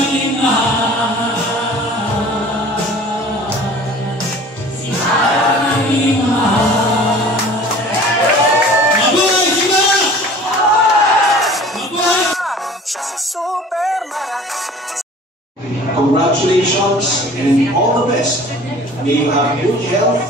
aking mahal. Si Sarah aking mahal. Mabuhay si Sarah! Mabuhay! Siya si Superman. Congratulations and all the best. May you have good health.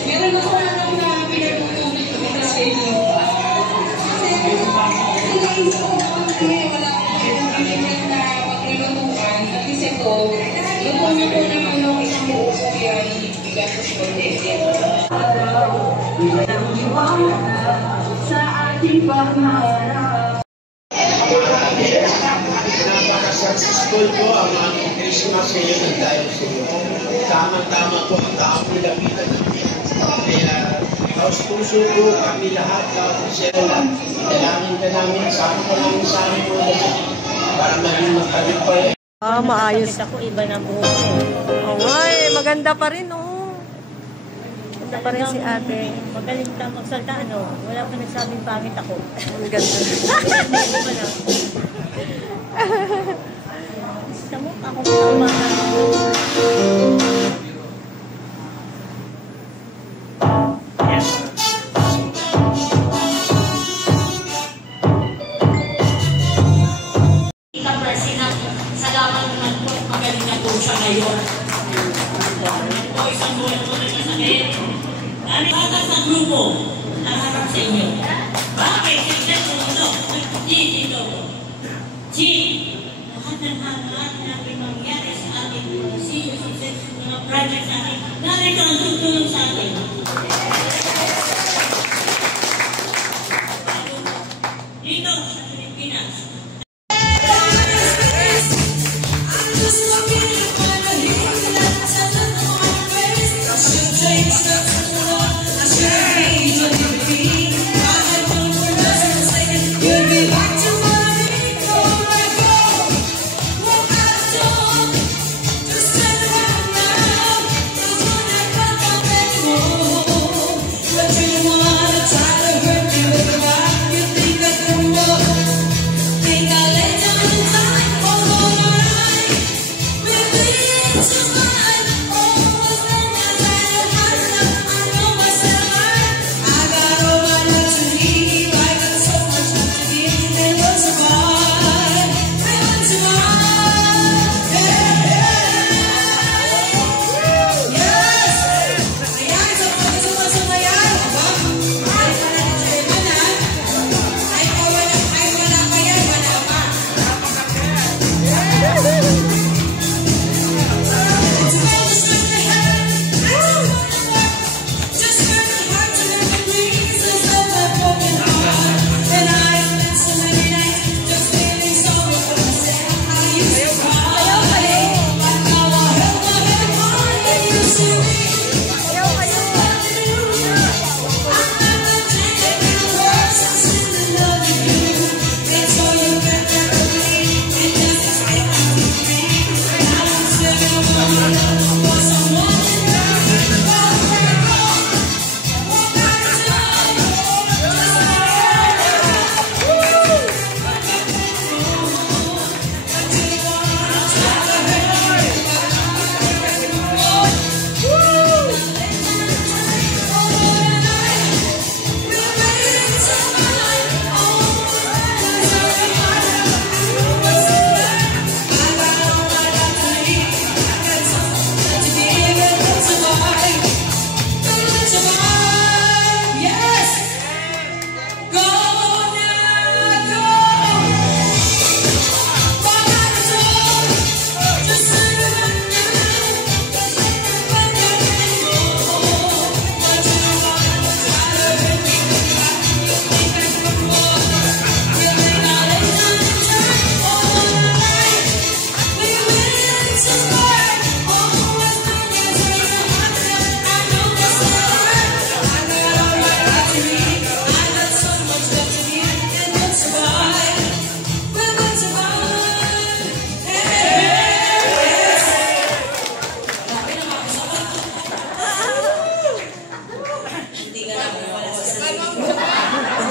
Meron ako na pinagtutubig ko kasi wala pinagtutubig na maglulutuan at isa ko, lutuan ko naman ako isang buo kaya ibigat ko siya sa ating pangarap. Napaka-successful po ang ating Christmas ngayon ng tayo sa iyo. Tama-tama po ang taong nilapitan namin. Kaya, puso po kami lahat, Sela, dalangin ka namin, sama ko namin sa aming mga lahat para maging magkabit pa maayos. Ako, iba na buhok eh. Oo nga eh, maganda pa rin oh. Maganda pa rin si ate. Magaling ka magsalta, ano? Wala pa nagsabing pangit ako. Ang ganda. Gusto mo, ako kumakan. Salamat naman po, magaling na po siya ngayon. Po, isang buwan po na masakit. Nalipatan sa grupo, naharap sa inyo. Bakit? Siyempre po ito, dito. Lahat ng hangat natin mangyari sa ating senior success, mga project natin, narito ang tutulong sa atin. Dito sa Pilipinas,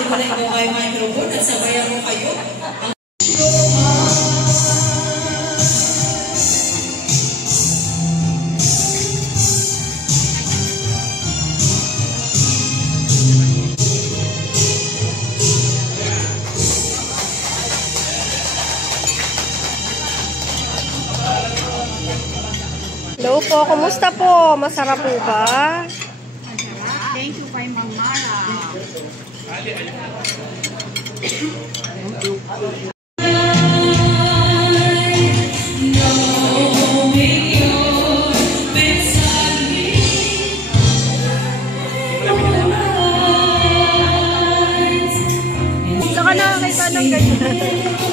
hiwalay ko kayo microphone at sabayan mo kayo. Hello po, kumusta po? Masarap po ba? Thank you kay Mang Mara. Saka nakakita ng ganyan.